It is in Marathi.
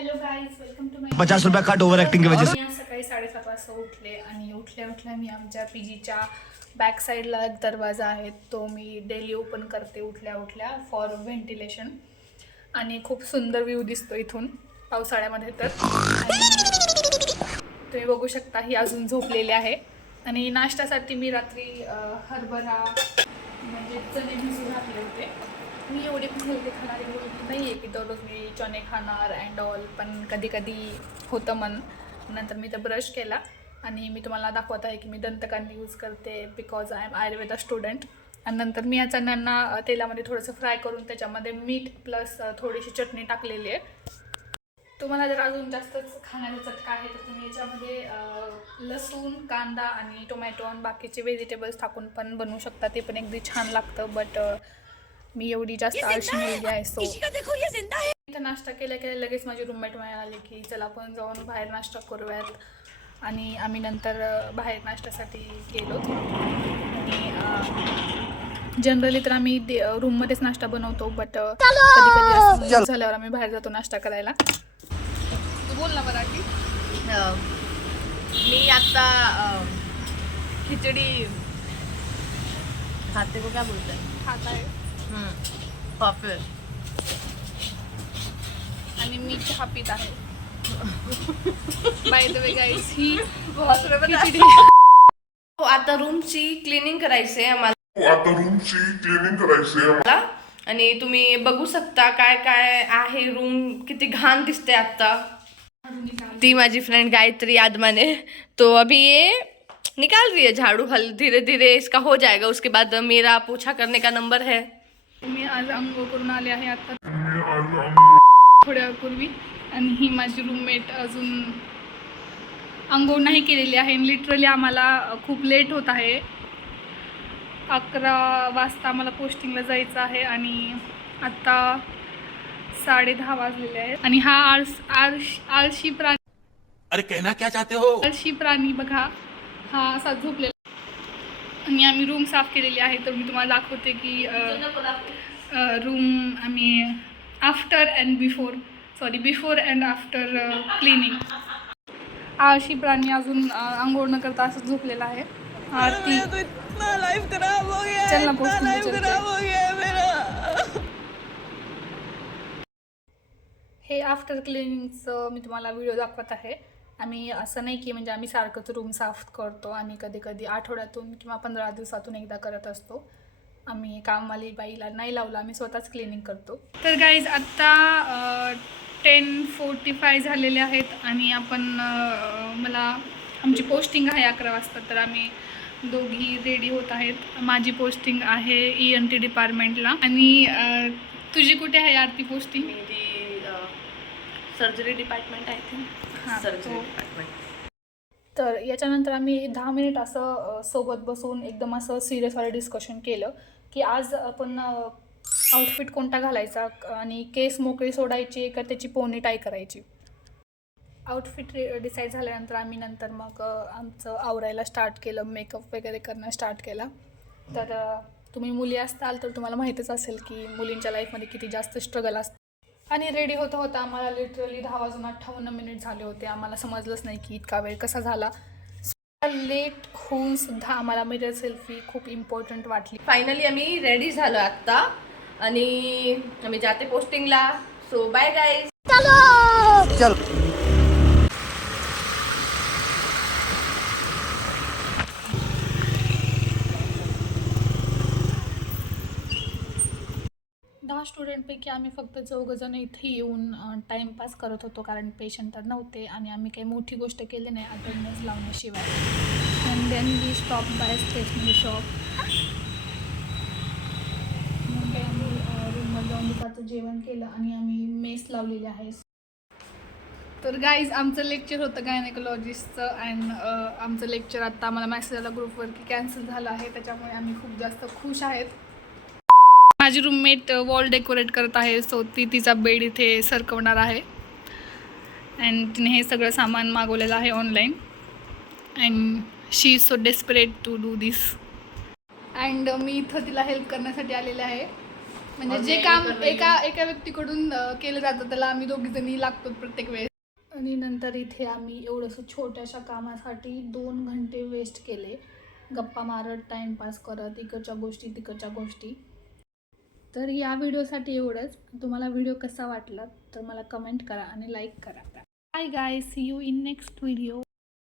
हॅलो गाईज, वेलकम टू माय 50 रुपया कट ओव्हर ऍक्टिंग की वजह से. मी सकाळी 7:30 वाजता उठले आणि उठल्या मी आमच्या पीजीच्या बॅक साईडला एक दरवाजा आहे तो मी डेली ओपन करते उठल्या फॉर व्हेंटिलेशन. आणि खूप सुंदर व्ह्यू दिसतो इथून पावसाळ्यामध्ये. तर तुम्ही बघू शकता ही अजून झोपलेली आहे. आणि नाश्त्यासाठी मी रात्री हरभरा म्हणजे चणे भिजू घातले होते. मी एवढे पण हेल्दी खाणारी मुलगी नाही आहे की दररोज मी चणे खाणार अँड ऑल, पण कधी कधी होतं मन. नंतर मी तर ब्रश केला आणि मी तुम्हाला दाखवत आहे की मी दंतकांनी यूज करते because I am Ayurveda student. आणि नंतर मी या चण्यांना तेलामध्ये थोडंसं फ्राय करून त्याच्यामध्ये मीठ प्लस थोडीशी चटणी टाकलेली आहे. तुम्हाला जर अजून जास्तच खाण्याचा चटका आहे तर तुम्ही याच्यामध्ये लसूण, कांदा आणि टोमॅटो आणि बाकीचे व्हेजिटेबल्स टाकून पण बनवू शकता. ते पण अगदी छान लागतं. बट मी एवढी जास्त आळशी मुलगी आहे सो इथं नाश्ता केल्या लगेच माझी रूममेट मिळाली की चला आपण जाऊन बाहेर नाश्ता करूयात. आणि आम्ही नंतर बाहेर नाश्त्यासाठी गेलो. आणि जनरली तर आम्ही रूममध्येच नाश्ता बनवतो, बट कधी कधी झाल्यावर आम्ही बाहेर जातो नाश्ता करायला. तू बोल ना मराठी. मी आता खिचडी खाते को क्या बोलते हैं, खात आहे. पापड़. आणि मी चहा पित आहे. बाय द वे गाईज, ही खिचडी. आता रूमची क्लिनिंग करायची आहे आम्हाला. आणि तुम्ही बघू शकता काय काय आहे. रूम किती घाण दिसते आता. ती माझी फ्रेंड गायत्री आदमाने तो अभी ये निकाल रही है झाड़ू. हल धीरे धीरे इसका हो जाएगा. उसके बाद मेरा पोछा करने का नंबर है. मी आज अंघोळ करून आले आहे आता थोड्या वेळापूर्वी. आणि ही माझी रूममेट अजून अंघोळ नाही केलेली आहे. लिटरली आम्हाला खूप लेट होत आहे. 11 वाजता आम्हाला पोस्टिंगला जायचं आहे आणि आत्ता 10:30 वाजलेले आहेत. आणि हा आळशी प्राणी, अरे कहना क्या चाहते हो. आळशी प्राणी बघा हा असा झोपलेला. आणि आम्ही रूम साफ केलेली आहे. तर मी तुम्हाला दाखवते की रूम आम्ही बिफोर अँड आफ्टर क्लिनिंग. आळशी प्राणी अजून आंघोळ न करता असं झोपलेला आहे. आरती चल ना हे आफ्टर क्लिनिंगचं मी तुम्हाला व्हिडिओ दाखवत आहे. आम्ही असं नाही की म्हणजे आम्ही सारखंच रूम साफ करतो. आम्ही कधी कधी आठवड्यातून किंवा 15 दिवसातून एकदा करत असतो. आम्ही कामवाली बाईला नाही लावलं, आम्ही स्वतःच क्लिनिंग करतो. तर गाईज आत्ता 10:45 झालेले आहेत आणि आपण मला आमची पोस्टिंग आहे 11 वाजता. तर आम्ही दोघी रेडी होत आहेत. माझी पोस्टिंग आहे ENT डिपार्टमेंटला. आणि तुझी कुठे आहे आरती पोस्टिंग? सर्जरी डिपार्टमेंट आहे ते. Surgery department. तर याच्यानंतर आम्ही 10 मिनिट असं सोबत बसून एकदम असं सिरियसवालं डिस्कशन केलं की आज आपण आउटफिट कोणता घालायचा आणि केस मोकळी सोडायची का त्याची पोनी टाय करायची. आउटफिट डिसाईड झाल्यानंतर आम्ही नंतर मग आमचं आवरायला स्टार्ट केलं, मेकअप वगैरे करणं स्टार्ट केला. तर तुम्ही मुली असताल तर तुम्हाला माहीतच असेल की मुलींच्या लाईफमध्ये किती जास्त स्ट्रगल असतं. आणि रेडी होता आम्हाला लिटरली 10:58 झाले होते. आम्हाला समजलंच नाही की इतका वेळ कसा झाला. लेट होऊन सुद्धा आम्हाला मिरर सेल्फी खूप इम्पॉर्टंट वाटली. फायनली आम्ही रेडी झालो आत्ता आणि आम्ही जाते पोस्टिंगला. So bye guys. चल 10 स्टुडंटपैकी आम्ही फक्त 4 जण इथे येऊन टाईमपास करत होतो कारण पेशंट तर नव्हते आणि आम्ही काही मोठी गोष्ट केली नाही अटेंडन्स लावण्याशिवाय. And then we stop by stationery shop. मग काही आम्ही रूममध्ये जाऊन दुपारचं जेवण केलं आणि आम्ही मेस लावलेली आहे. तर गाईज आमचं लेक्चर होतं गायनेकोलॉजिस्टचं. अँड आमचं लेक्चर आत्ता आम्हाला मेसेज आला ग्रुपवर की कॅन्सल झालं आहे. त्याच्यामुळे आम्ही खूप जास्त खुश आहेत. माझी रूममेट वॉल डेकोरेट करत आहे. सो ती तिचा बेड इथे सरकवणार आहे. अँड तिने हे सगळं सामान मागवलेलं आहे online. And she is so desperate to do this. And मी इथं तिला हेल्प करण्यासाठी आलेले आहे. म्हणजे जे काम एका व्यक्तीकडून केलं जातं त्याला आम्ही दोघी जणी लागतो प्रत्येक वेळेस. आणि नंतर इथे आम्ही एवढंसं छोट्याशा कामासाठी 2 घंटे वेस्ट केले, गप्पा मारत टाइमपास करत इकडच्या गोष्टी तिकडच्या गोष्टी. तर या व्हिडिओसाठी एवढंच. तुम्हाला व्हिडिओ कसा वाटला तर मला कमेंट करा आणि लाईक करा. Bye guy, see you in next video.